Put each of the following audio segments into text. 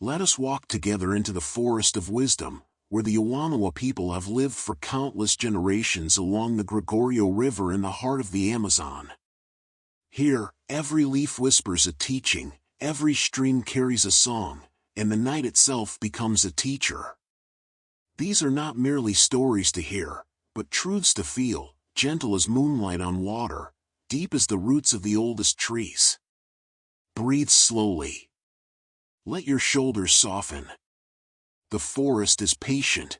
Let us walk together into the forest of wisdom, where the Yawanawá people have lived for countless generations along the Gregorio River in the heart of the Amazon. Here, every leaf whispers a teaching, every stream carries a song, and the night itself becomes a teacher. These are not merely stories to hear, but truths to feel, gentle as moonlight on water, deep as the roots of the oldest trees. Breathe slowly. Let your shoulders soften. The forest is patient.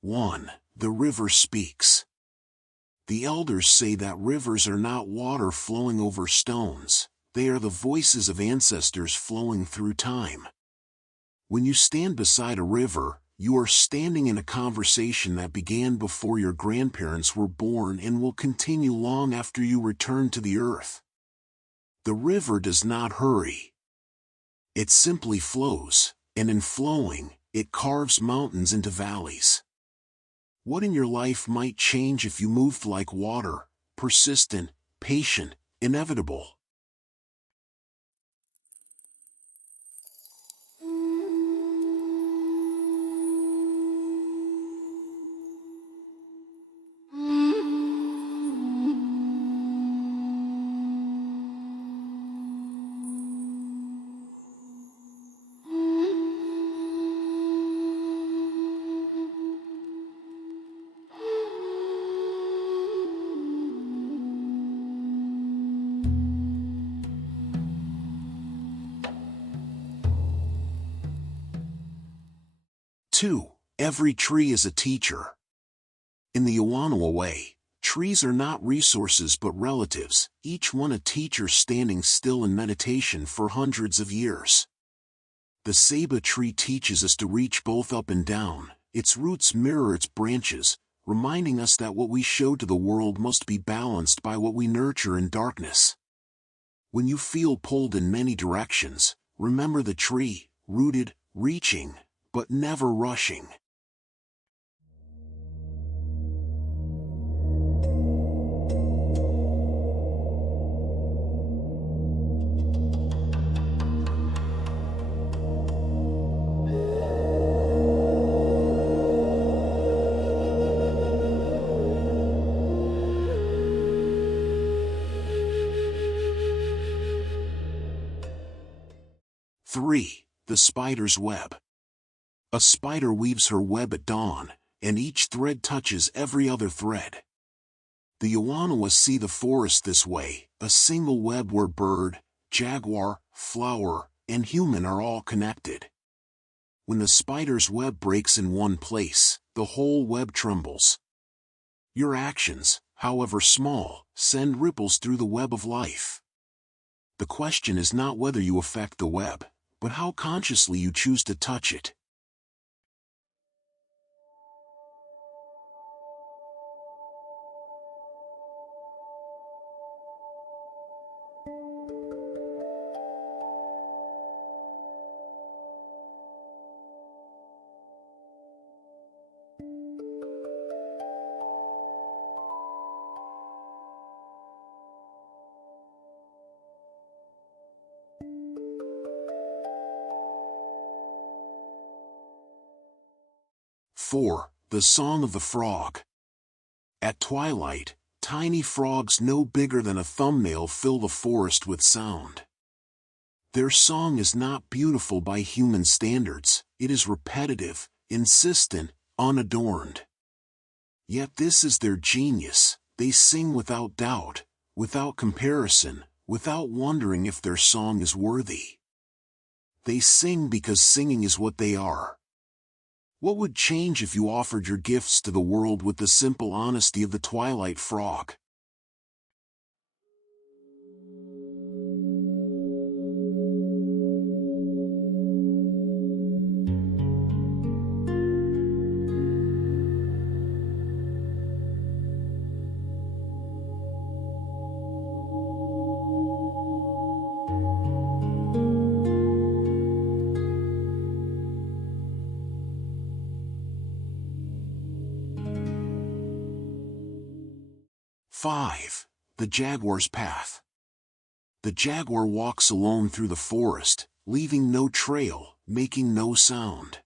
One, the river speaks. The elders say that rivers are not water flowing over stones, they are the voices of ancestors flowing through time. When you stand beside a river, you are standing in a conversation that began before your grandparents were born and will continue long after you return to the earth. The river does not hurry. It simply flows, and in flowing, it carves mountains into valleys. What in your life might change if you moved like water, persistent, patient, inevitable? Two, every tree is a teacher. In the Yawanawá way, trees are not resources but relatives, each one a teacher standing still in meditation for hundreds of years. The ceiba tree teaches us to reach both up and down, its roots mirror its branches, reminding us that what we show to the world must be balanced by what we nurture in darkness. When you feel pulled in many directions, remember the tree, rooted, reaching, but never rushing. Three, the spider's web. A spider weaves her web at dawn, and each thread touches every other thread. The Yawanawá see the forest this way, a single web where bird, jaguar, flower, and human are all connected. When the spider's web breaks in one place, the whole web trembles. Your actions, however small, send ripples through the web of life. The question is not whether you affect the web, but how consciously you choose to touch it. Four, the song of the frog. At twilight, tiny frogs no bigger than a thumbnail fill the forest with sound. Their song is not beautiful by human standards, it is repetitive, insistent, unadorned. Yet this is their genius, they sing without doubt, without comparison, without wondering if their song is worthy. They sing because singing is what they are. What would change if you offered your gifts to the world with the simple honesty of the twilight frog? 5. The jaguar's path. The jaguar walks alone through the forest, leaving no trail, making no sound.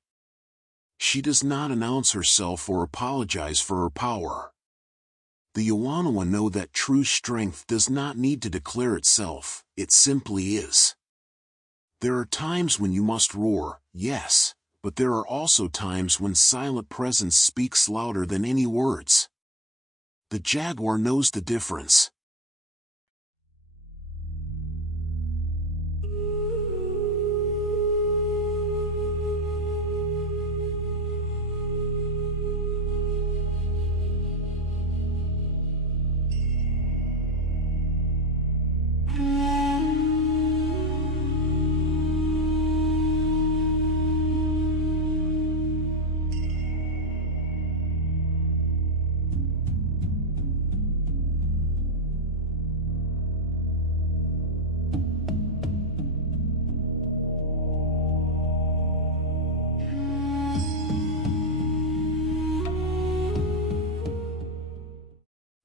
She does not announce herself or apologize for her power. The Yawanawá know that true strength does not need to declare itself, it simply is. There are times when you must roar, yes, but there are also times when silent presence speaks louder than any words. The jaguar knows the difference.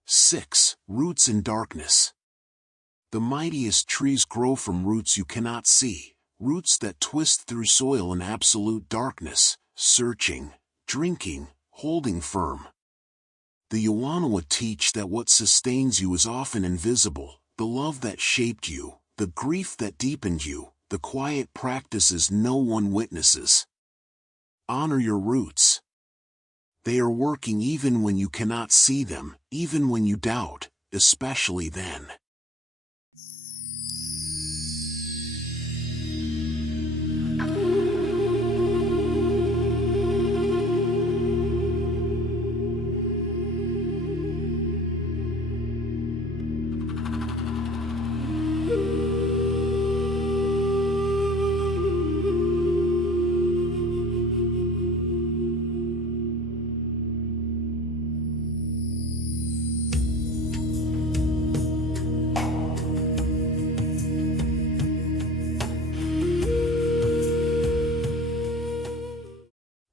Six. Roots in darkness. The mightiest trees grow from roots you cannot see, roots that twist through soil in absolute darkness, searching, drinking, holding firm. The Yawanawá teach that what sustains you is often invisible, the love that shaped you, the grief that deepened you, the quiet practices no one witnesses. Honor your roots. They are working even when you cannot see them, even when you doubt, especially then.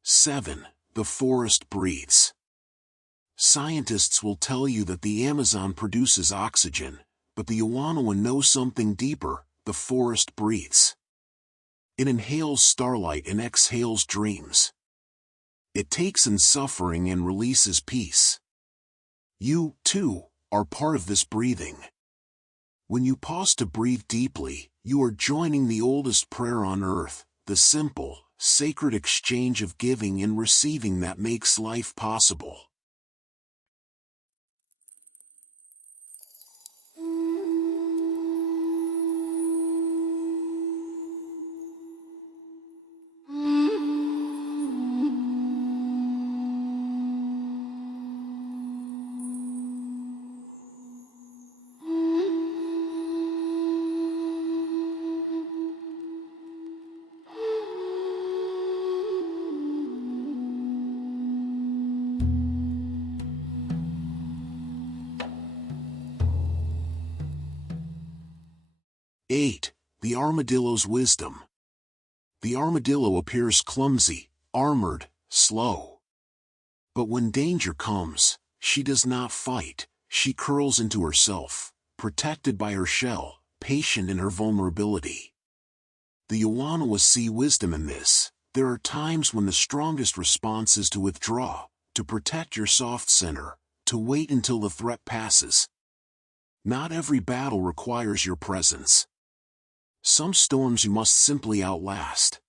Seven. The forest breathes. Scientists will tell you that the Amazon produces oxygen, but the Yawanawá knows something deeper: the forest breathes. It inhales starlight and exhales dreams. It takes in suffering and releases peace. You, too, are part of this breathing. When you pause to breathe deeply, you are joining the oldest prayer on earth, the simple, sacred exchange of giving and receiving that makes life possible. Eight. The armadillo's wisdom. The armadillo appears clumsy, armored, slow. But when danger comes, she does not fight, she curls into herself, protected by her shell, patient in her vulnerability. The Yawanawá see wisdom in this. There are times when the strongest response is to withdraw, to protect your soft center, to wait until the threat passes. Not every battle requires your presence. Some storms you must simply outlast.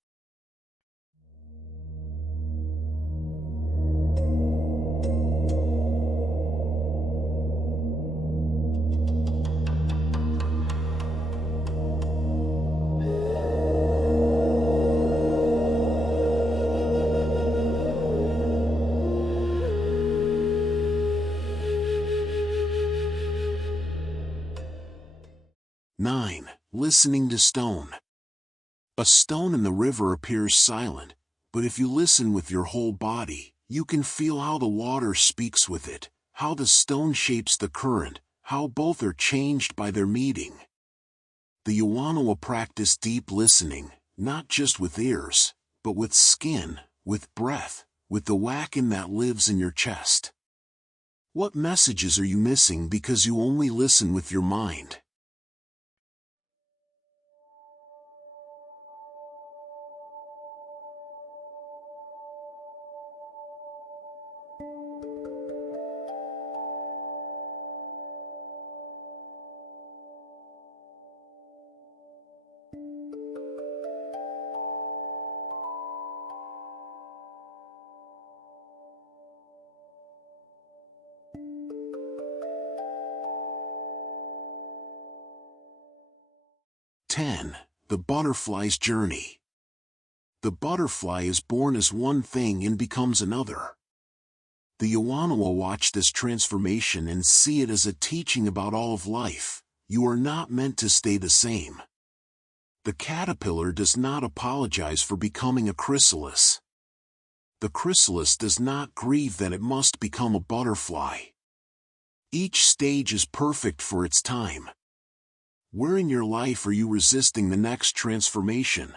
Nine. Listening to stone. A stone in the river appears silent, but if you listen with your whole body, you can feel how the water speaks with it, how the stone shapes the current, how both are changed by their meeting. The Yawanawá practice deep listening, not just with ears, but with skin, with breath, with the wakin that lives in your chest. What messages are you missing because you only listen with your mind? The butterfly's journey. The butterfly is born as one thing and becomes another. The Yawanawá watch this transformation and see it as a teaching about all of life. You are not meant to stay the same. The caterpillar does not apologize for becoming a chrysalis. The chrysalis does not grieve that it must become a butterfly. Each stage is perfect for its time. Where in your life are you resisting the next transformation?